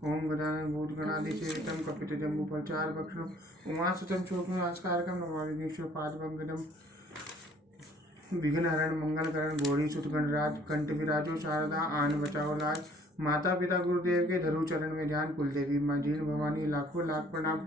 ओम गजानन भूत गणाधि सेवितम कपित जम्बू फलचार भक्षणम उमासुतम शोकम आस्कारकम नमामिनीश्वर पादपंकजम विघ्नहरण मंगलकरण घोड़ी सुत गणराज कंठ विराजो शारदा आन बचाओ लाज। माता पिता गुरुदेव के धरु चरण में ध्यान कुलदेवी माँ जीर्ण भवानी लाखों लाख प्रणाम।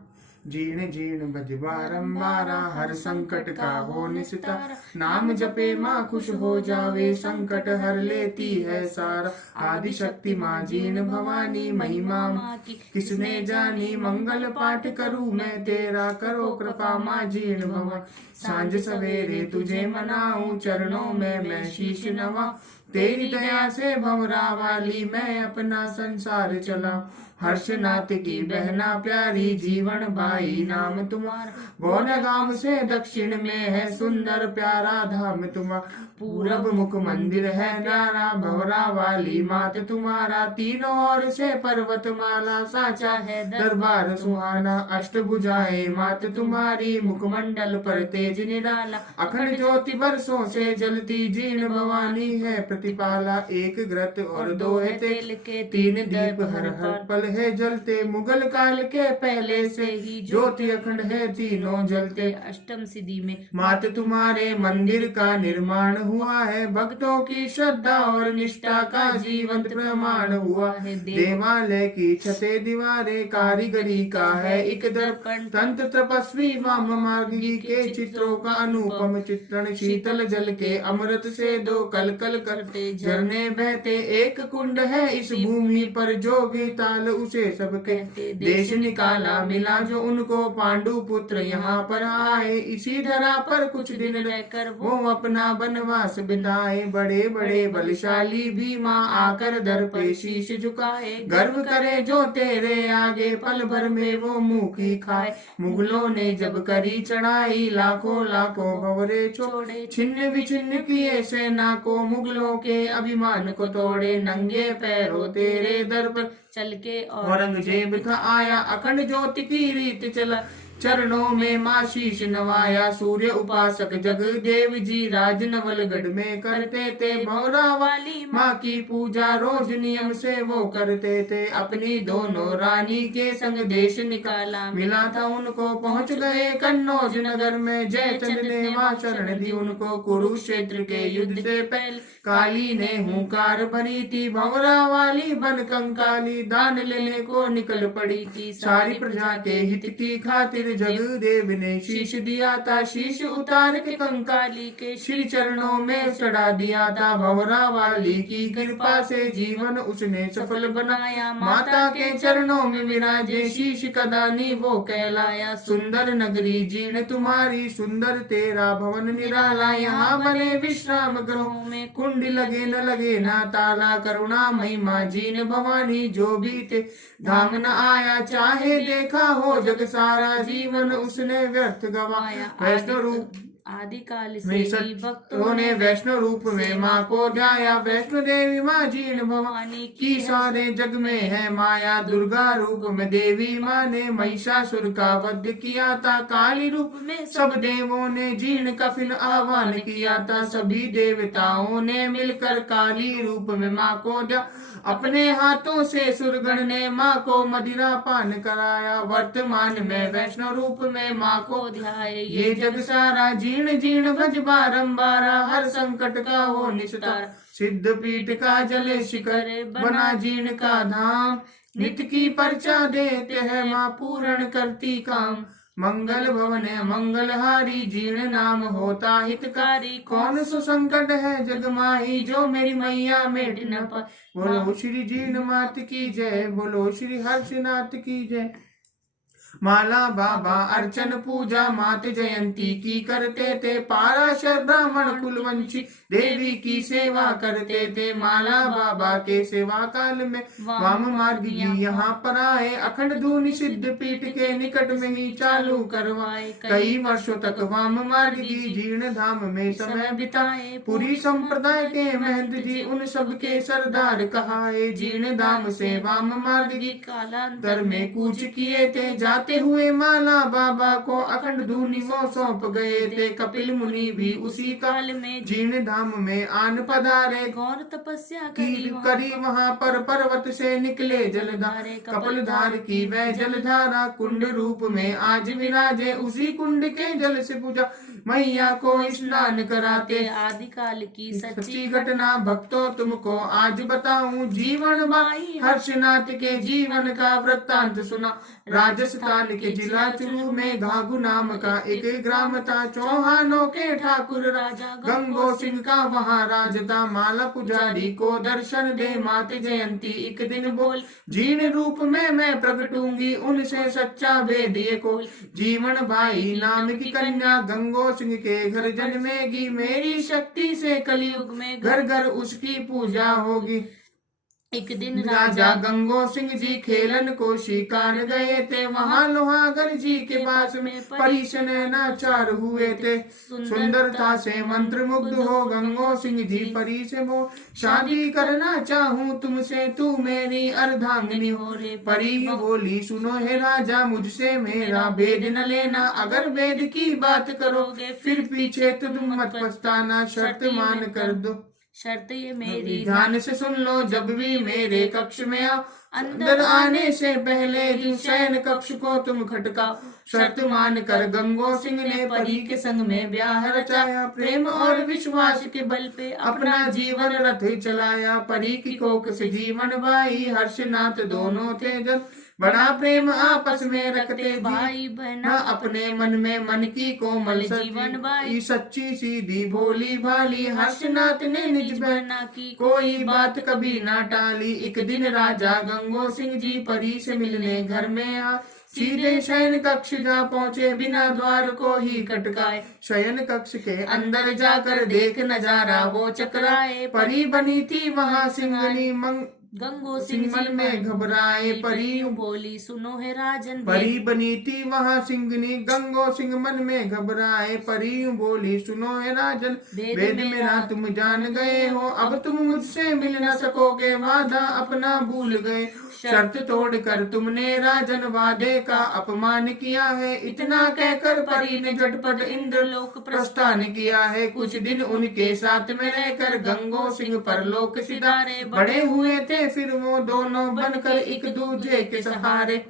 जीर्ण जीर्ण भज बारंबारा हर संकट का हो निस्तारा। नाम जपे माँ खुश हो जावे संकट हर लेती है सारा। आदि शक्ति माँ जीर्ण भवानी महिमा माँ की किसने जानी। मंगल पाठ करूँ मैं तेरा करो कृपा माँ जीर्ण भवानी। सांझ सवेरे तुझे मनाऊं चरणों में मैं शीश नवा। तेरी दया से भंवरा वाली मैं अपना संसार चला। हर्षनाथ की बहना प्यारी जीवन बाई नाम तुम्हारा। गौनगाम से दक्षिण में है सुंदर प्यारा धाम तुम्हारा। पूरब मुख मंदिर है न्यारा भंवरा वाली मात तुम्हारा। तीनों ओर से पर्वत माला साचा है दरबार सुहाना। अष्टभुजाएं मात तुम्हारी मुखमंडल पर तेज निराला। अखंड ज्योति बरसों से जलती जीर्ण भवानी है प्रतिपाला। एक घृत और दो है तेल के तीन दीप हर हर पल है जलते। मुगल काल के पहले से ही ज्योति अखंड है तीनों जलते। अष्टम सिद्धि में मात तुम्हारे मंदिर का निर्माण हुआ है। भक्तों की श्रद्धा और निष्ठा का जीवंत प्रमाण हुआ है। देवालय की छते दीवारें कारीगरी का है एक दर्पण। तंत्र तपस्वी वाम मार्गी के चित्रों का अनुपम चित्रण। शीतल जल के अमृत से दो कल कल करते झरने बहते। एक कुंड है इस भूमि पर जो भी ताल उसे सब कहते। देश निकाला मिला जो उनको पांडु पुत्र यहाँ पर आए। इसी धरा पर कुछ दिन रहकर वो अपना वनवास बिताए। बड़े बड़े बलशाली भी माँ आकर दर पे शीश झुकाए। गर्व करे जो तेरे आगे पल भर में वो मुखी खाए। मुगलों ने जब करी चढ़ाई लाखों लाखों भंवरे छोड़े। छिन्न विछिन्न किए सेना को मुगलों के अभिमान को तोड़े। नंगे पैरों तेरे दर पर चल के औरंगजेब था आया। अखंड ज्योति की रीत चला चरणों में माँ शीश नवाया। सूर्य उपासक जगदेव जी राज नवलगढ़ में करते थे। भंवरा वाली माँ की पूजा रोज नियम से वो करते थे। अपनी दोनों रानी के संग देश निकाला मिला था उनको। पहुँच गए कन्नौज नगर में जयचंद ने माँ शरण दी उनको। कुरुक्षेत्र के युद्ध से पहले काली ने हुंकार भरी थी। भंवरा वाली बन कंकाली दान लेने को निकल पड़ी थी। सारी प्रजा के हित की खातिर जगदेव ने शीश दिया था। शीश उतार के कंकाली के श्री चरणों में चढ़ा दिया था। भंवरा वाली की कृपा से जीवन उसने सफल बनाया। माता के चरणों में विराजे शीश कदानी वो कहलाया। सुंदर नगरी जीर्ण तुम्हारी सुंदर तेरा भवन निराला। यहाँ बने विश्राम गृहों में कुंड लगे न लगे ना ताला। करुणा महिमा जीर्ण भवानी जो भी ते धाम न आया। चाहे देखा हो जग सारा जीवन उसने व्यर्थ गवाया। वैष्णव रूप आदिकाल से ही भक्तों ने वैष्णव रूप में माँ को ध्याया। वैष्णो देवी माँ जीर्ण भवानी की सारे जग में है माया। दुर्गा रूप में देवी माँ ने महिषासुर का वध किया था। काली रूप में सब देवों ने जीर्ण का फिर आह्वान किया था। सभी देवताओं ने मिलकर काली रूप में माँ को ध्या। अपने हाथों से सुरगण ने माँ को मदिरा पान कराया। वर्तमान में वैष्णव रूप में माँ को ध्याये ये जग सारा। जीर्ण जीर्ण भज बारंबारा हर संकट का हो निस्तारा। सिद्ध पीठ का जले शिखर बना जीर्ण का धाम। नित्य की पर्चा देते हैं माँ पूर्ण करती काम। मंगल भवन मंगलहारी जीर्ण नाम होता हितकारी। कौन सो संकट है जग माही जो मेरी मैया मेट न पाए। बोलो श्री जीर्ण मात की जय बोलो श्री हर्षनाथ की जय। माला बाबा अर्चन पूजा मात जयंती की करते थे। पाराशर ब्राह्मण कुलवंशी देवी की सेवा करते थे। माला बाबा के सेवा काल में वाम मार्ग यहाँ पर आए। अखंड धूनि सिद्ध पीठ के निकट में ही चालू करवाए। कई वर्षों तक वाम मार्ग की जीर्ण धाम में समय बिताए। पूरी संप्रदाय के महंत जी उन सब के सरदार कहाए। जीर्ण धाम से वाम मार्ग की कालांतर में कूच किए थे। जात चढ़ाते हुए माला बाबा को अखंड धूनी वो सौंप गए थे। कपिल मुनि भी उसी काल में जीर्ण धाम में आन पधारे। घोर तपस्या करी वहाँ पर पर्वत से निकले जलधारे। कपलधार की वह जलधारा कुंड रूप में आज विराजे। उसी कुंड के जल से पूजा मैया को स्नान कराते। आदिकाल की सच्ची घटना भक्तों तुमको आज बताऊं। जीवन भाई हर्षनाथ के जीवन का वृत्तांत सुना। राजस्थान के जिला चुरू में घाघू नाम का एक ग्राम था। चौहानों के ठाकुर राजा गंगो सिंह का वहाँ राज था। माला पुजारी को दर्शन दे मात जयंती एक दिन बोल। जीर्ण रूप में मैं प्रगटूंगी उनसे सच्चा भेद ये को। जीवन भाई नाम की कन्या गंगो सिंह के घर जन्मेगी। मेरी शक्ति से कलयुग में घर घर उसकी पूजा होगी। एक दिन राजा गंगो सिंह जी खेलन को शिकार गए थे। वहाँ लोहागर जी के पास में परी से नैनाचार हुए थे। सुंदरता से मंत्र मुग्ध हो गंगो सिंह जी परी से वो। शादी करना चाहूँ तुमसे तू मेरी अर्धांगिनी हो रे। परी बोली सुनो हे राजा मुझसे मेरा भेद न लेना। अगर भेद की बात करोगे फिर पीछे तो तुम मत पछताना। शर्त मान कर दो। शर्त ये मेरी ध्यान से सुन लो जब भी मेरे कक्ष में आओ। अंदर आने से पहले शयन कक्ष को तुम खटकाओ। शर्त मान कर गंगो सिंह ने परी के संग में ब्याह रचाया। प्रेम और विश्वास के बल पे अपना जीवन रथ चलाया। परी की कोख से जीवन भाई हर्षनाथ दोनों थे जब। बड़ा प्रेम आपस में रखते भाई बहना। अपने मन में मन की कोमल जीवन भाई सच्ची सीधी भोली भाली। हर्षनाथ ने निज बहना की कोई बात कभी ना टाली। एक दिन राजा गंगो सिंह जी परी से मिलने घर में आ। सीधे शयन कक्ष जा पहुँचे बिना द्वार को ही खटकाए। शयन कक्ष के अंदर जाकर देख नजारा वो चकराए। परी बनी थी वहाँ सिंगनी गंगो सिंह मन में घबराए। परी बोली सुनो है राजन परी बनी थी वहाँ सिंगनी। गंगो सिंह मन में घबराए। परी बोली सुनो है राजन वेद मेरा तुम जान गए हो। अब तुम मुझसे मिल न सकोगे वादा अपना भूल गए। शर्त तोड़कर तुमने राजन वादे का अपमान किया है। इतना कहकर परी ने झटपट इंद्रलोक प्रस्थान किया है। कुछ दिन उनके साथ में रहकर गंगो सिंह परलोक सिधारे। बड़े हुए थे फिर वो दोनों बनकर एक दूसरे के सहारे।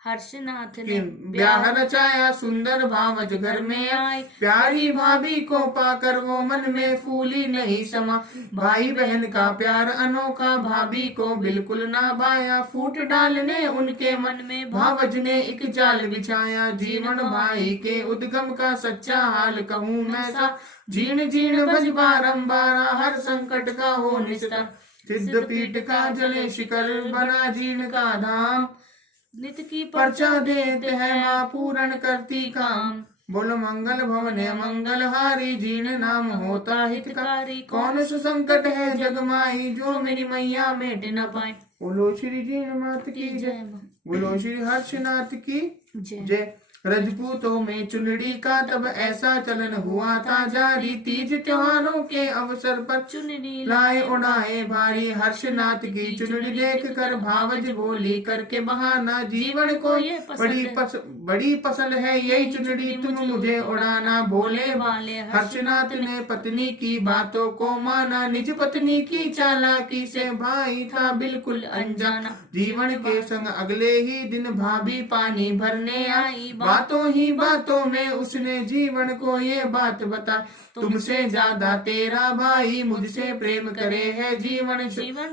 हर्षनाथ ने ब्याह रचाया सुंदर भावज घर में आए। प्यारी भाभी को पाकर वो मन में फूली नहीं समा। भाई बहन का प्यार अनोखा भाभी को बिल्कुल ना भाया। फूट डालने उनके मन में भावज ने एक जाल बिछाया। जीवन भाई के उद्गम का सच्चा हाल कहूँ मैं सा। जीर्ण जीर्ण भज बारंबार हर संकट का हो निस्तार। सिद्ध पीठ का जले शिखर बना जीर्ण का धाम। नित की पर्चा देते हैं माँ पूर्ण करती काम। बोलो मंगल भवन मंगल हारी जीर्ण नाम होता हितकारी। कौन सा संकट है जगमाई जो मेरी मैया मेट न पाए। बोलो श्री जीर्ण मात की जय। बोलो श्री हर्षनाथ की जय। रजपूतों में चुनरी का तब ऐसा चलन हुआ था जारी। तीज त्योहारों के अवसर पर चुनरी लाए उड़ाए भारी। हर्षनाथ की चुनरी देख कर भावज बोली करके बहाना। जीवन को ये बड़ी पसंद है यही चुनरी तुम मुझे उड़ाना। भोले भाले हर्षनाथ ने पत्नी की बातों को माना। निज पत्नी की चालाकी से भाई था बिल्कुल अनजाना। जीवन के संग अगले ही दिन भाभी पानी भरने आई। बातों ही बातों में उसने जीवन को ये बात बता। तुमसे ज्यादा तेरा भाई मुझसे प्रेम करे है। जीवन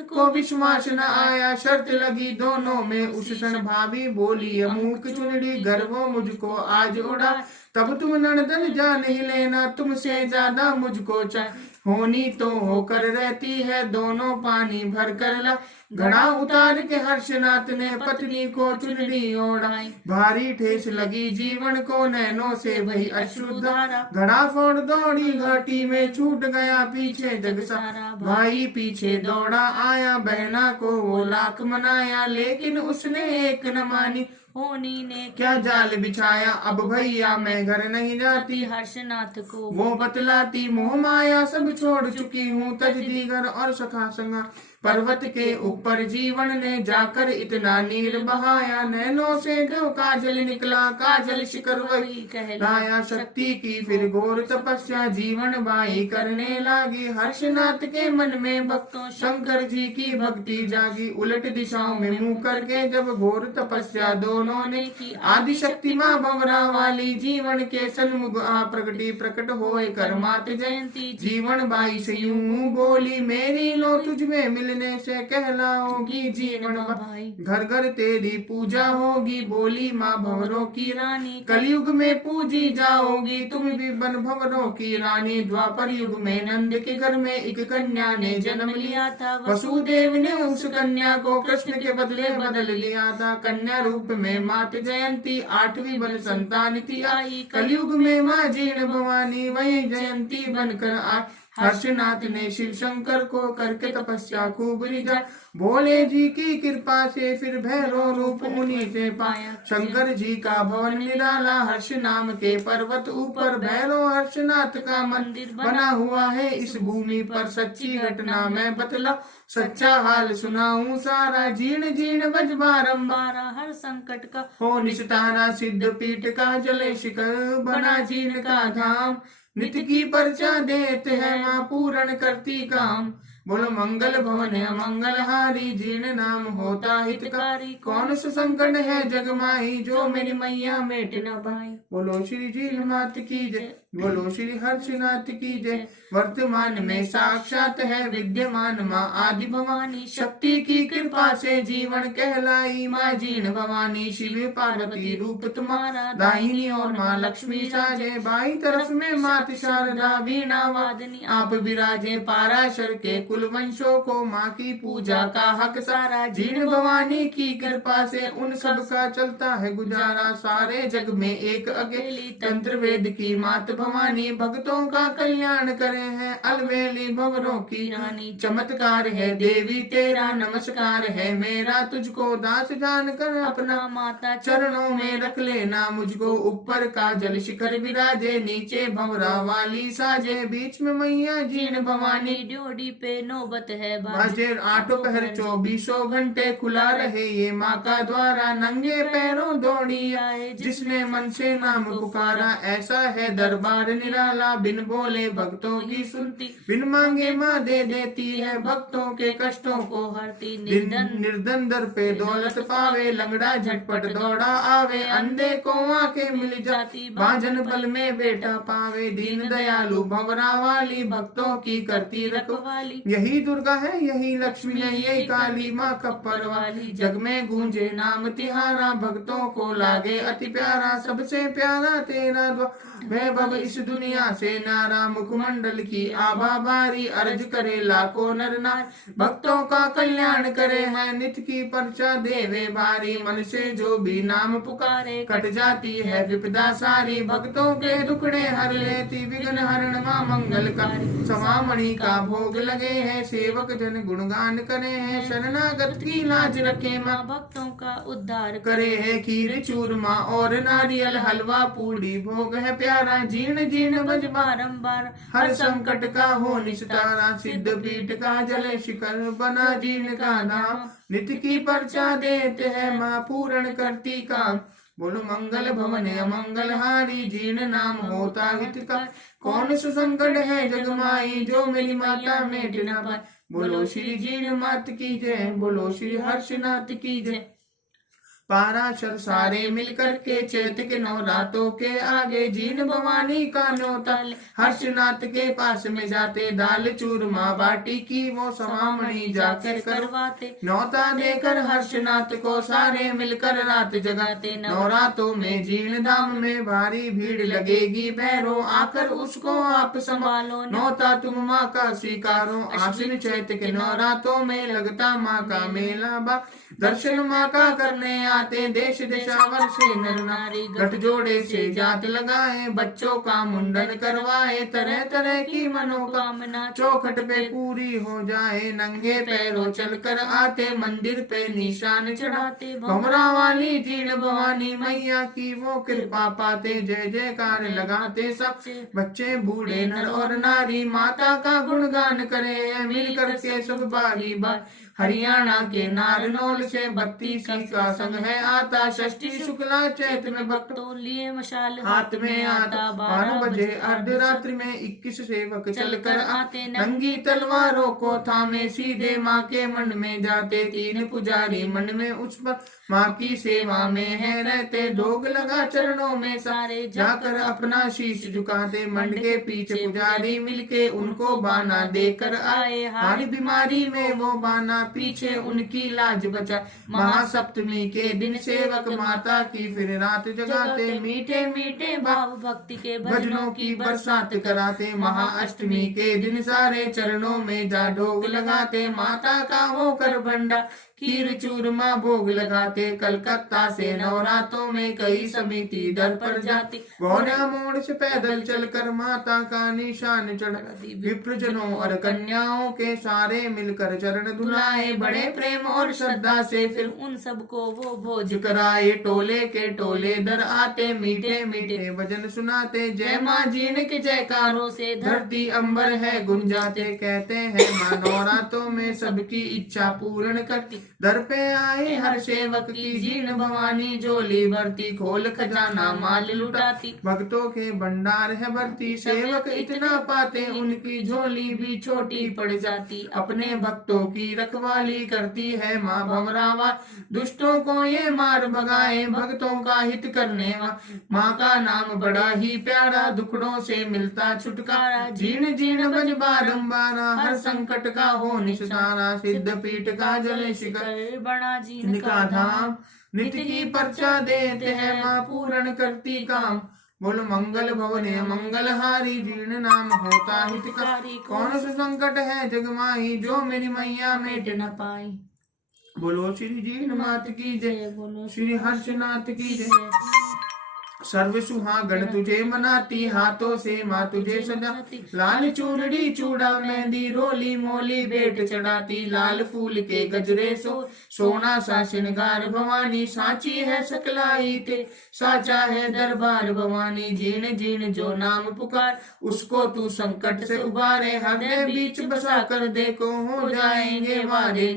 को विश्वास न आया शर्त लगी दोनों में उस क्षण। भाभी बोली अमूक चुनरी गर्वो मुझको आज उड़ा। तब तुम नंदन जा नहीं लेना तुमसे ज्यादा मुझको चाहे। होनी तो होकर रहती है दोनों पानी भर कर ला। घड़ा उतार के हर्षनाथ ने पत्नी को चुनरी ओढ़ाई। भारी ठेस लगी जीवन को नैनों से वही अश्रुधारा। घड़ा फोड़ दौड़ी घाटी में छूट गया पीछे जग सारा। भाई पीछे दौड़ा आया बहना को वो लाख मनाया। लेकिन उसने एक न मानी होनी ने क्या जाल बिछाया। अब भैया मैं घर नहीं जाती हर्षनाथ को वो बतलाती। मोह माया सब छोड़ चुकी हूँ तज दीगर और सखा संगा। पर्वत के ऊपर जीवन ने जाकर इतना नीर बहाया, नैनों से जो काजल निकला काजल शिखर वही कहलाया। शक्ति की फिर घोर तपस्या जीवन बाई करने लगी, हर्षनाथ के मन में भक्तों शंकर जी की भक्ति जागी। उलट दिशाओं में मुंह करके जब घोर तपस्या दोनों ने की, आदि शक्ति माँ भंवरा वाली जीवन के सन्मुख आ प्रकटी, प्रकट होए कर मात जयंती जीवन बाई से यूं बोली, मेरी लो तुझ में मिलने से कहलाओगी जीवन भाई। घर घर तेरी पूजा होगी, बोली माँ भंवरों की रानी, कलयुग में पूजी जाओगी तुम भी बन भंवरों की रानी। द्वापर युग में नंद के घर में एक कन्या ने जन्म लिया था, वसुदेव ने उस कन्या को कृष्ण के बदले बदल लिया था। कन्या रूप में मात जयंती 8वीं बन संतान थी आई, कलयुग में माँ जीर्ण भवानी वही जयंती बनकर आई। हर्षनाथ ने शिव शंकर को करके तपस्या खूब रिझा, भोले जी की कृपा से फिर भैरव रूप उन्हीं से पाया। शंकर जी का भवन निराला हर्ष नाम के पर्वत ऊपर, भैरव हर्षनाथ का मंदिर बना हुआ है इस भूमि पर। सच्ची घटना मैं बतला सच्चा हाल सुनाऊं सारा, जीर्ण जीर्ण बज बारंबार हर संकट का हो निस्तारा। सिद्ध पीठ का जले शिखर बना जीर्ण का धाम, नित्य की पर्चा देते हैं माँ पूर्ण करती काम। बोलो मंगल भवन है मंगलहारी, जीर्ण नाम होता हितकारी। कौन सा संकट है जगमाही जो मेरी मैया मेट न पाई। बोलो श्री जीर्ण मात की जय, बोलो श्री हर्षनाथ की जय। वर्तमान में साक्षात है विद्यमान माँ आदि भवानी, शक्ति की कृपा से जीवन कहलाई माँ जीर्ण भवानी। शिव पार्वती रूप तुम्हारा दाहिनी और माँ लक्ष्मी साजे, बाई तरफ में मात शारदा वीणा वादनी आप विराजे। पाराशर के कुल वंशों को माँ की पूजा का हक सारा, जीर्ण भवानी की कृपा से उन सब का चलता है गुजारा। सारे जग में एक अकेली तंत्र वेद की मात भवानी, भक्तों का कल्याण करे है अलवेली भंवरों की रानी। चमत्कार है देवी तेरा नमस्कार है मेरा तुझको, दास जान कर अपना माता चरणों में रख लेना मुझको। ऊपर का जल शिखर विराजे नीचे भंवरा वाली साजे, बीच में मैया जीर्ण भवानी ड्योढ़ी पे नौबत है बाजे। 8 पहर 24 घंटे खुला रहे ये माँ का द्वारा, नंगे पैरों दौड़ी आए जिसने मन से नाम पुकारा। ऐसा है दरबार निराला बिन बोले भक्तों की सुनती, बिन मांगे माँ दे देती है भक्तों के कष्टों को हरती। निर्धन दर पे दौलत पावे, लंगड़ा झटपट दौड़ा आवे, अंधे को आके मिल जाती बाजन बल में बेटा पावे। दीन दयालु भंवरा वाली भक्तों की करती रखवाली, यही दुर्गा है यही लक्ष्मी है यही काली माँ कप्पर वाली। जग में गूंजे नाम तिहारा, भक्तों को लागे अति प्यारा। सबसे प्यारा तेरा वैभव इस दुनिया से नारा, मुखमंडल की आभा बारी अर्ज करे लाखों नर नार। भक्तों का कल्याण करे है नित्य की पर्चा देवे भारी, मन से जो भी नाम पुकारे कट जाती है विपदा सारी। भक्तों के दुखड़े हर लेती विघ्न हरण माँ मंगलकारी। समामणि का भोग लगे है सेवक जन गुणगान करे हैं, शरणागत की लाज रखे माँ भक्तों का उद्धार करे है। खीर चूरमा और नारियल हलवा पूरी भोग है प्यारा, जीर्ण जीर्ण बज बारंबार हर संकट का हो निस्तारा। सिद्ध पीठ का जल शिखर बना जीर्ण का नाम, नित्य की पर्चा देते हैं माँ पूर्ण करती काम। बोलो मंगल भवन मंगलहारी, जीर्ण नाम होता हित का। कौन सा संकट है जगमाई जो मेरी माता मेट न पाए। बोलो श्री जीर्ण मात की जय, बोलो श्री हर्षनाथ की जय। पाराशर सारे मिलकर के चैत के नवरातों के आगे, जीर्ण भवानी का न्योता हर्षनाथ के पास में जाते। दाल चूरमा बाटी की वो समामणि जाकर करवाते, न्योता देकर हर्षनाथ को सारे मिलकर रात जगाते। नवरातों में जीर्ण धाम में भारी भीड़ लगेगी, भैरो आकर उसको आप संभालो। न्योता तुम माँ का स्वीकारो, आश्विन चैत के नवरातों में लगता माँ का मेला बा। दर्शन माँ का करने आते देश देशावर से नर नारी गठजोड़े से जात लगाए बच्चों का मुंडन करवाए तरह तरह की मनोकामना चौखट पे पूरी हो जाए नंगे पैरों चलकर आते मंदिर पे निशान चढ़ाते भमरा वाली जीण भवानी मैया की वो कृपा पाते जय जयकार लगाते सब बच्चे बूढ़े नर और नारी माता का गुणगान करे मिल करके सब बारी बार हरियाणा के नारनौल से 32 का संग है आता षष्ठी शुक्ला चैत में भक्तों लिए मशाल हाथ में आता 12 बजे अर्धरात्रि में 21 सेवक चलकर आते नंगी तलवारों को थामे सीधे माँ के मन में जाते 3 पुजारी मन में उस पर माँ की सेवा में है रहते ढोग लगा चरणों में सारे जाकर अपना शीश झुकाते मंड के पीछे पुजारी मिलके उनको बाना देकर आए हारी बीमारी में वो बाना पीछे उनकी लाज बचा महासप्तमी के दिन सेवक माता की फिर रात जगाते मीठे मीठे भाव भक्ति के भजनों की बरसात कराते महाअष्टमी के दिन सारे चरणों में जा ढोग लगाते माता का होकर भंडा खीर चूरमा भोग लगाते कलकत्ता से नवरात्रों में कई समिति दर पर जाती गौरा मोड़ से पैदल चलकर माता का निशान चढ़ाती विप्रजनों और कन्याओं के सारे मिलकर चरण धुलाए बड़े प्रेम और श्रद्धा से फिर उन सबको वो भोज कराए टोले के टोले दर आते मीठे मीठे भजन सुनाते जय माँ जीन के जयकारों से धरती अंबर है गुंजाते कहते हैं माँ नवरात्रों में सबकी इच्छा पूर्ण करती दर पे आए हर सेवक की जीर्ण भवानी झोली भरती खोल खजाना माल लुटाती भक्तों के भंडार है भरती सेवक इतना पाते उनकी झोली भी छोटी पड़ जाती अपने भक्तों की रखवाली करती है माँ भमरावा दुष्टों को ये मार भगाए भक्तों का हित करने माँ का नाम बड़ा ही प्यारा दुखड़ों से मिलता छुटकारा जीर्ण जीर्ण बज बारंबारा हर संकट का हो निस्तारा सिद्ध पीठ का जल शिखर बड़ा जी इनका धाम नित्य की पर्चा देते हैं माँ पूर्ण करती काम बोल मंगल भवने मंगल हारी जीर्ण नाम होता हितकारी कौन सा संकट है जगमाही जो मेरी मैया मेट न पाई बोलो श्री जीर्ण मात की जय बोलो श्री हर्षनाथ की जय सर्व सुहागण तुझे मनाती हाथों से माँ तुझे सजाती लाल चूनड़ी चूड़ा मेहंदी रोली मोली भेंट चढ़ाती लाल फूल के गजरे सोना सा श्रृंगार भवानी साची है सकलाई ते साचा है दरबार भवानी जीण जीण जो नाम पुकार उसको तू संकट से उबारे हृदय बीच बसा कर देखो हो जाएंगे वारे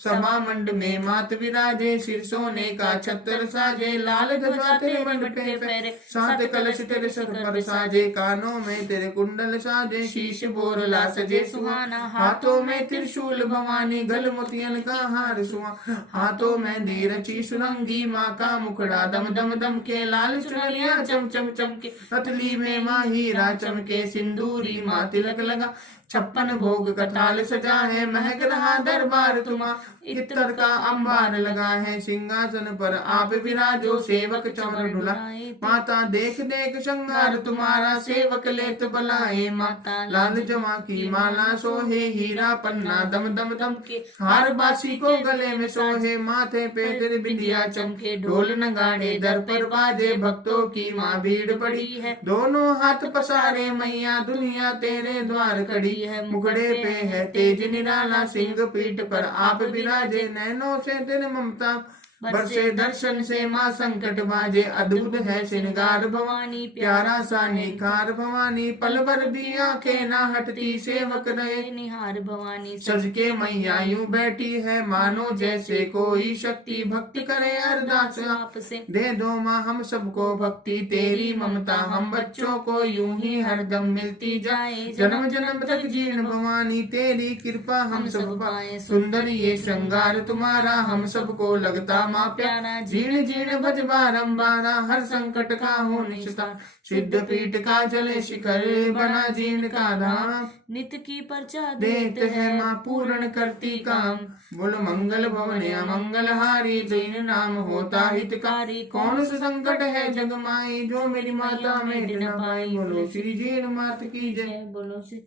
सभा मंड में मात विराजे सिर सोने का छत्र साजे लाल ध्वजा तेरे मंड पे फेरे सात कलश तेरे सर पर साजे कानों में तेरे कुंडल साजे शीश बोरला सजे सुहाना हाथों में त्रिशूल भवानी गल मोतियन का हार सुहा हाथों में धीरची सुरंगी माँ का मुखड़ा दम दम दम के लाल चुनरिया चम चम चम के पतली में माँ हीरा चमके सिंदूरी माँ तिलक लगा 56 भोग कटाल सजा है महक रहा दरबार तुम्हा इत्र का अंबार लगा है सिंहासन पर आप विराजो सेवक चमर ढुला माता देख देख श्रृंगार तुम्हारा सेवक लेत बलाए माता लाल जमा की माला सोहे हीरा पन्ना दम दम दम के हार बासी को गले में सोहे माथे पे तेरे बिंदिया चमके ढोल नगाड़े दर पर बाजे भक्तों की माँ भीड़ पड़ी है दोनों हाथ पसारे मैया दुनिया तेरे द्वार खड़ी है मुखड़े पे है तेज निराला सिंह पीठ पर आप विराजे नैनों से तेरे ममता बरसे दर्शन से माँ संकट बाजे अद्भुत है श्रृंगार भवानी प्यारा सा निखार भवानी पल भर भी आंखें ना हटती सेवक रहे निहार भवानी सज के मैया यूं बैठी है मानो जैसे कोई शक्ति भक्त करे अरदास आपसे दे दो माँ हम सबको भक्ति तेरी ममता हम बच्चों को यूं ही हरदम मिलती जाए जन्म जन्म तक जीर्ण भवानी तेरी कृपा हम सब पाए सुंदर ये श्रृंगार तुम्हारा हम सबको लगता माँ प्यारा जीर्ण जीर्ण भज बारंबारा हर संकट का हो निष्ठा सिद्ध पीठ का जले शिखर बना जीर्ण का धाम नित्य की पर्चा देते हैं माँ पूर्ण करती काम बोलो मंगल भवन या मंगल हारी जीर्ण नाम होता हितकारी कौन सा संकट है जगमाई जो मेरी माता में न पाई बोलो श्री जीर्ण मात की जय बोलो श्री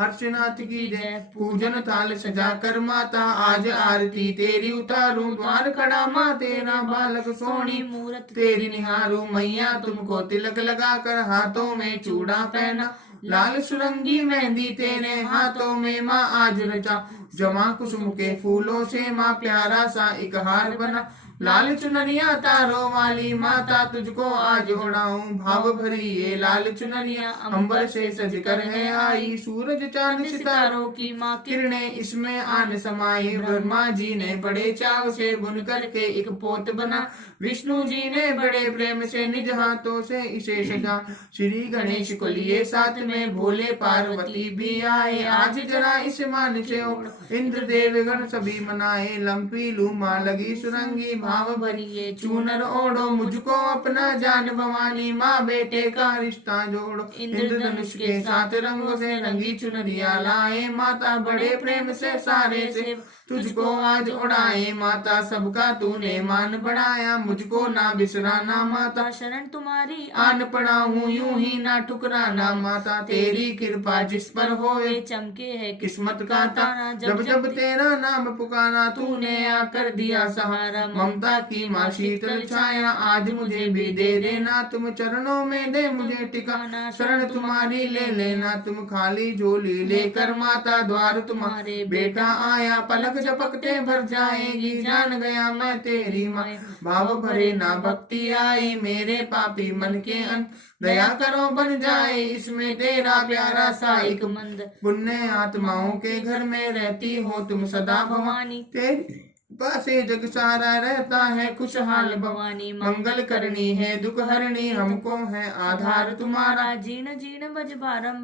हर्षनाथ की जय। पूजन थाल सजा कर माता आज आरती तेरी उतारूं, द्वार खड़ा माँ तेरा बालक सोनी मूरत तेरी निहारूं। मैया तुमको तिलक लगा कर हाथों में चूड़ा पहना, लाल सुरंगी मेहंदी तेरे हाथों में माँ आज रचा। जमा कुसुम के फूलों से माँ प्यारा सा एक हार बना, लाल चुनरिया तारों वाली माता तुझको आज ओढ़ाऊं। भाव भरी ये लाल चुनरिया अंबर से सज कर है आई, सूरज चांद सितारों की माँ किरणें इसमें आन समाई। ब्रह्मा जी ने बड़े चाव से बुन करके एक पोत बना, विष्णु जी ने बड़े प्रेम से निज हाथों से इसे सजा। श्री गणेश को लिए साथ में भोले पार्वती भी आए, आज जरा इस मान से ओढ़ इंद्र देवगण सभी मनाए। लंपी लूमा लगी सुरंगी भाव भरी ये चूनर ओढ़ो, मुझको अपना जान भवानी माँ बेटे का रिश्ता जोड़ो। इंद्रधनुष के साथ रंगों से रंगी चुनरिया लाए, माता बड़े प्रेम से सारे से तुझको आज उड़ाए। माता सबका तूने मान बढ़ाया, मुझको ना बिसराना माता शरण तुम्हारी आन पड़ा हूँ यूं ही ना ठुकराना। माता तेरी कृपा जिस पर होए चमके है किस्मत का तारा, जब जब तेरा नाम पुकारा तूने आकर दिया सहारा। ममता की माँ शीतल छाया आज मुझे भी दे देना, तुम चरणों में दे मुझे टिकाना। शरण तुम्हारी ले लेना, तुम खाली झोली लेकर माता द्वार तुम्हारे बेटा आया। पलक झपकते भर जाएगी जान गया मैं तेरी माँ, भाव भरे ना भक्ति आई मेरे पापी मन के अंत। दया करो बन जाए इसमें तेरा प्यारा सा एक मंद, पुण्य आत्माओं के घर में रहती हो तुम सदा भवानी। तेरे पासे जग सारा रहता है खुशहाल भवानी, मंगल करनी है दुख हरनी हमको है आधार तुम्हारा। जीण जीण बज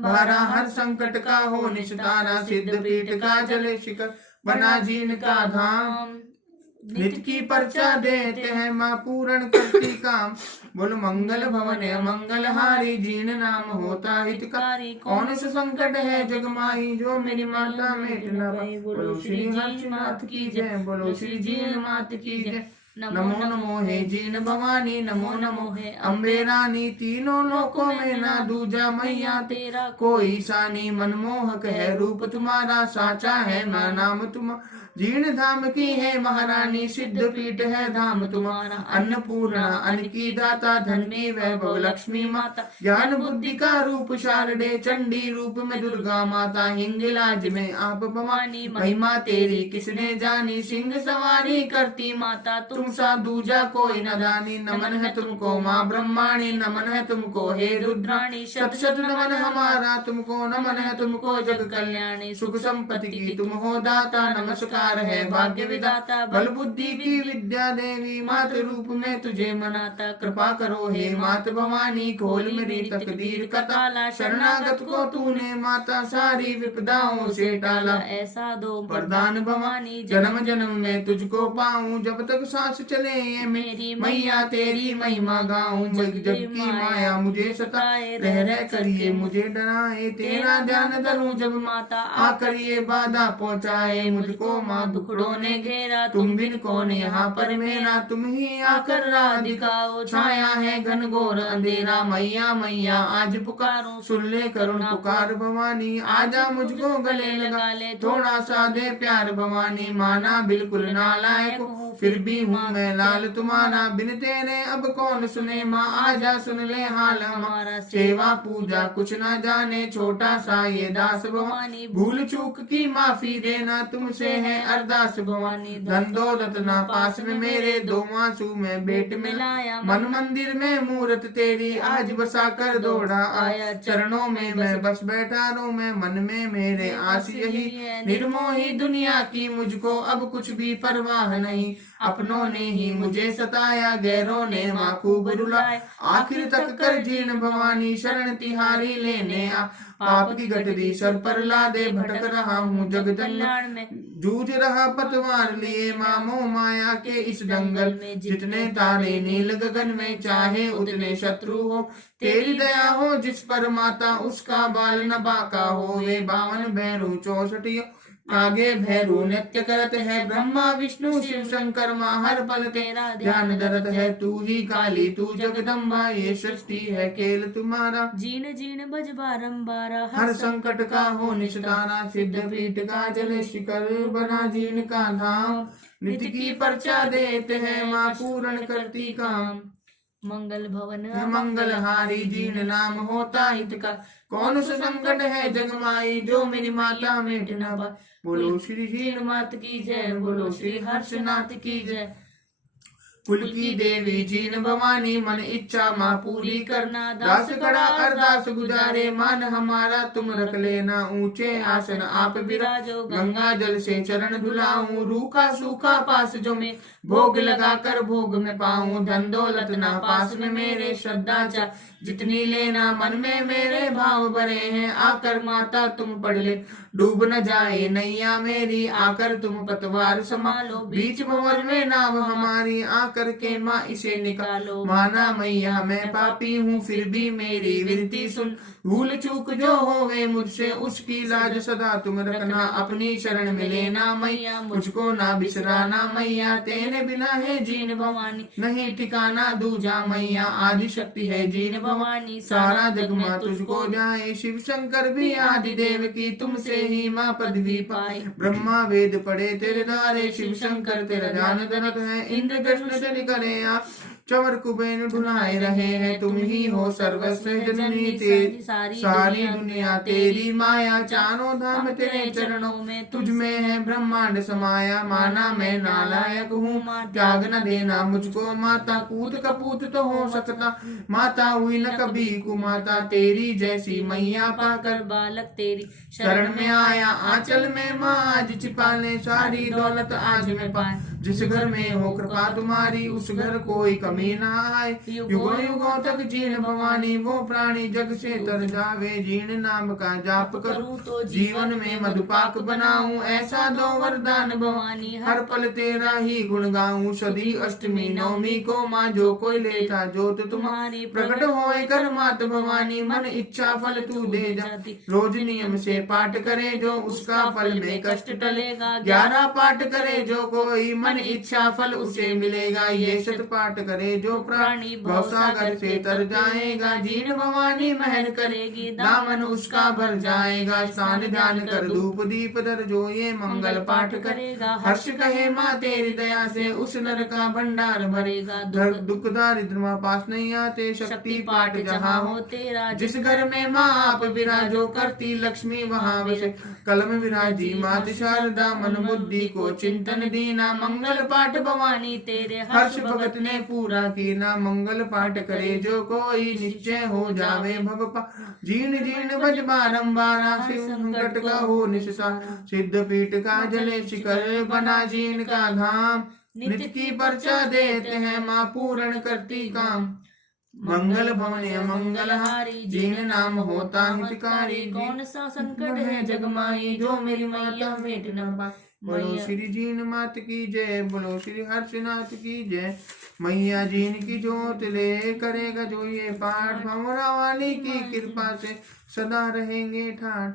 भारा हर संकट का हो निस्तारा, सिद्ध पीठ का जले शिखर बना जीन का धाम। नित की पर्चा देते हैं माँ पूर्ण करती काम, बोल मंगल भवन मंगल हारी जीन नाम होता हितकारी। कौन सा संकट है जग माही जो मेरी माता मेट न पाए। बोलो श्री हर्षनाथ की जय, बोलो श्री जीन मात की जय। नमो नमो हे जीन भवानी, नमो नमो हे अम्बे रानी। तीनों लोकों में ना दूजा मैया तेरा कोई सानी, मनमोहक है रूप तुम्हारा साचा है मैं नाम तुम्हारा। जीर्ण धाम की है महारानी, सिद्ध पीठ है धाम तुम्हारा। अन्नपूर्णा अन्न की दाता, धन्य वैभव लक्ष्मी माता। ज्ञान बुद्धि का रूप शारदे, चंडी रूप में दुर्गा माता। हिंगलाज में आप भवानी, महिमा तेरी किसने जानी। सिंह सवारी करती माता, तुम सा दूजा कोई न जानी। नमन है तुमको माँ ब्रह्माणी, नमन है तुमको हे रुद्राणी। शत शत नमन हमारा तुमको, नमन है तुमको जग कल्याणी। सुख संपत्ति की तुम हो दाता, नमस्कार है भाग्य विधाता। बल बुद्धि की विद्या देवी, मात रूप में तुझे मनाता। कृपा करो हे मात भवानी, खोल मेरी तकदीर का ताला। शरणागत को तूने माता सारी विपदाओं से टाला। ऐसा दो वरदान भवानी, जन्म जन्म में तुझको पाऊं। जब तक सांस चले ये मेरी मैया तेरी महिमा गाऊं। जग जग की माया मुझे सताए, रह रह कर ये मुझे डराए। तेरा ध्यान धरूं जब माता, आकर ये बाधा पहुँचाए मुझको। माँ दुखड़ों ने घेरा, तुम बिन कौन यहाँ पर मेरा। तुम ही आकर राह दिखाओ, छाया है घन घोर अंधेरा। मैया मैया आज पुकारो, सुन ले करुण पुकार भवानी। आजा मुझको गले लगा ले, थोड़ा सा दे प्यार भवानी। माना बिल्कुल नालायक हूँ, फिर भी हूँ मैं लाल तुम्हारा। बिन तेरे अब कौन सुने माँ, आजा सुन ले हाल हमारा। सेवा पूजा कुछ न जाने, छोटा सा ये दास भवानी। भूल चूक की माफी देना, तुमसे है अरदास भवानी। धन दौलत ना पास में मेरे, दो आंसू में बेट मिलाया। मन मंदिर में मूर्त तेरी, आज बसा कर दौड़ा आया। चरणों में मैं बस बैठा रू मैं, मन में मेरे आस यही। निर्मोही दुनिया की मुझको अब कुछ भी परवाह नहीं। अपनों ने ही मुझे सताया, गैरों ने माँ खूब रुलाया। आखिर तक कर जीर्ण भवानी, शरण तिहारी लेने आ। पाप की गठरी सर पर ला दे, भटक रहा हूँ जग कल्याण में। जूझ रहा पतवार लिए माँ मोह माया के इस दंगल में। जितने तारे नील गगन में, चाहे उतने शत्रु हो। तेरी दया हो जिस पर माता, उसका बाल न बाका हो। वे 52 भैरू 64 आगे भैरू नृत्य करत है, ब्रह्मा विष्णु शिव शंकर माँ हर पल तेरा ध्यान धरत है। तू ही काली तू जगदम्बा, ये सृष्टि है खेल तुम्हारा। जीन जीन बज बारंबारा, हर संकट का हो निस्तारा, सिद्ध पीठ का जल शिखर बना जीन का धाम। नित्य की पर्चा देते हैं माँ पूर्ण करती काम। मंगल भवन मंगलहारी जीन नाम होता हित का, कौन सा संकट है जगमाई जो मेरी माता मिट न पाए। बोलो श्री जीन मात की जय, बोलो श्री हर्षनाथ की जय। कुल की देवी जीन भवानी, मन इच्छा माँ पूरी करना। दास कड़ा अरदास गुजारे, मान हमारा तुम रख लेना। ऊंचे आसन आप विराजो, गंगा जल से चरण धुलाऊं। रूखा सूखा पास जो मैं भोग लगा कर भोग में पाऊं। धन दौलत ना पास में मेरे, श्रद्धा चा जितनी लेना। मन में मेरे भाव भरे हैं, आकर माता तुम पढ़ ले। डूब न जाए नैया मेरी, आकर तुम पतवार संभालो। बीच भंवर में नाव हमारी, आकर के माँ इसे निकालो। माना मैया मैं पापी हूँ, फिर भी मेरी विनती सुन। भूल चूक जो होवे मुझसे, उसकी लाज सदा तुम रखना। अपनी शरण में लेना मैया, मुझको ना बिसराना मैया। तेरे बिना है जीन भवानी, नहीं ठिकाना दूजा मैया। आदि शक्ति है जीन भवानी, सारा जग माँ तुझको जाए। शिव शंकर भी आदि देव की, तुमसे ही माँ पदवी पाए। ब्रह्मा वेद पढ़े तेरे द्वारे, शिव शंकर तेरा ध्यान धरत है। इंद्र कृष्ण से निकले आप, चवर कुबेर ढुलाए रहे हैं। तुम ही हो सर्वस्व जननी, तेरी सारी दुनिया तेरी माया। चारों धाम तेरे चरणों में, तुझ में है ब्रह्मांड समाया। माना मैं नालायक हूँ, त्याग न देना मुझको माता। पूत कपूत तो हो सकता, माता हुई न कभी कुमाता। तेरी जैसी मैया पाकर बालक तेरी शरण में आया। आंचल में माँ आज छिपा ले, सारी दौलत आज में पाए। जिस घर में हो कृपा तुम्हारी, उस घर कोई कमी ना आए। युगों युगों तक जीन भवानी, वो प्राणी जग से तर जावे। जीन नाम का जाप करूं तो जीवन में मधुपाक बनाऊं। ऐसा दो वरदान भवानी, हर पल तेरा ही गुण गाऊं। सदी अष्टमी नवमी को माँ जो कोई लेता जोत तुम्हारी, प्रकट होए कर मात भवानी। मन इच्छा फल तू दे जाती, रोज नियम से पाठ करे जो, उसका फल में कष्ट टलेगा। 11 पाठ करे जो कोई, मन इच्छा फल उसे मिलेगा। ये शत पाठ करे जो प्राणी, भवसागर से तर जाएगा। जीन भवानी मेहर करेगी, दामन उसका भर जाएगा। स्नान ध्यान कर धूप दीप धर, जो ये मंगल पाठ करेगा। हर्ष कहे माँ तेरी दया से, उस नर का भंडार भरेगा। दुख दारिद्र माँ पास नहीं आते, शक्ति पाठ जहाँ हो तेरा। जिस घर में माँ आप विराजो, करती लक्ष्मी वहाँ बसे। कलम विराजी मात शारदा, मन बुद्धि को चिंतन दीना। मंगल पाठ भवानी तेरे, हर्ष भगत ने पूरा कीना। मंगल पाठ करे जो कोई, निश्चय हो जावे भगपा। जीन जीन बज बारंबारा, शिव संकट का हो निस्तारा। सिद्ध पीठ का जले शिखर बना जीन का धाम। नित्य की पर्चा देते हैं माँ पूर्ण करती काम। मंगल भवन मंगलहारी, जीन नाम होता हितकारी। कौन सा संकट है जगमाई, जो मेरी मैया मिट न पाए। बोलो श्री जीन मात की जय, बोलो श्री हर्षनाथ की जय। मैया जीन की जोत ले करेगा जो ये पाठ, भंवरा वाली की कृपा से सदा रहेंगे ठाठ।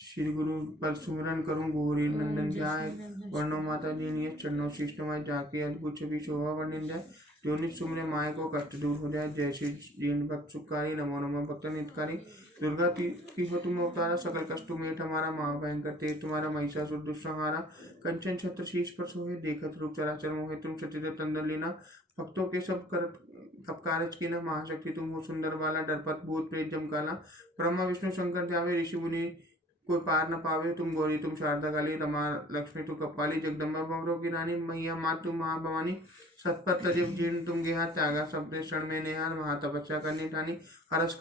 श्री गुरु पर सुमरन करूं गौरी नंदन जाए। वर्णो माता जी नियत चरणों शिष्टमय जाके अद्भुत छवि शोभा वर्णन जाए। जो नित सुमरे माय को कष्ट दूर हो जाए। जय श्री जीन भक्त सुखकारी, नमो नमः भक्त नितकारी। दुर्गा की हो तुम अवतारा, सकल कष्ट मेट हमारा। महाभयंकर तेज तुम्हारा, महिषासुर दुष्संहारा। कंचन छत्र शीश पर सोहे, देखत रूप चराचर मोहे। तुम सचित तंदन लीना, भक्तों के सब कारज की न। महाशक्ति तुम हो सुंदर बाला, डरपत भूत प्रेत जम काला। ब्रह्मा विष्णु शंकर ध्यावे, ऋषि मुनि कोई पार न पावे। तुम गौरी तुम शारदा काली, रमा लक्ष्मी तू कपाली। जगदम्बा भंवरों की रानी, मैया माँ तुम महाभवानी। सतपथ तजिब जीर्ण तुम गेहा, त्यागा शब्द क्षण में नेहान। महातपस्या करनी ठानी, हरस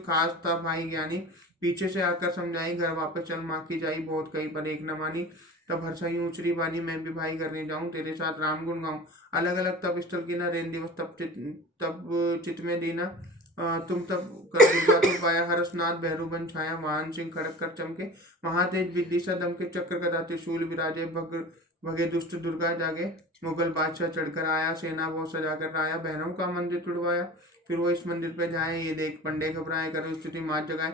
खास था भाई ज्ञानी। पीछे से आकर समझाई, घर वापस चल माँ की जाई। बहुत कहीं पर एक न मानी, तब हर्षाई ऊंचरी बानी। मैं भी भाई करने जाऊं, तेरे साथ राम गुण गाऊं। अलग अलग तब स्थल की ना, रेन दिवस तब चित में दीना। तुम तब कर दुर्गा तुम पाया, हरसनाथ भैरू बन छाया। वाहन सिंह खड़क कर चमके, महातेज विदिशा दम के। चक्र गदा त्रिशूल विराजे, भगे दुष्ट दुर्गा जागे। मुगल बादशाह चढ़कर आया, सेना बहुत सजा कर आया। बहनों का मंदिर तुड़वाया, फिर वो इस मंदिर पे जाए। ये देख पंडे घबराए, करे स्थिति मात जगाए।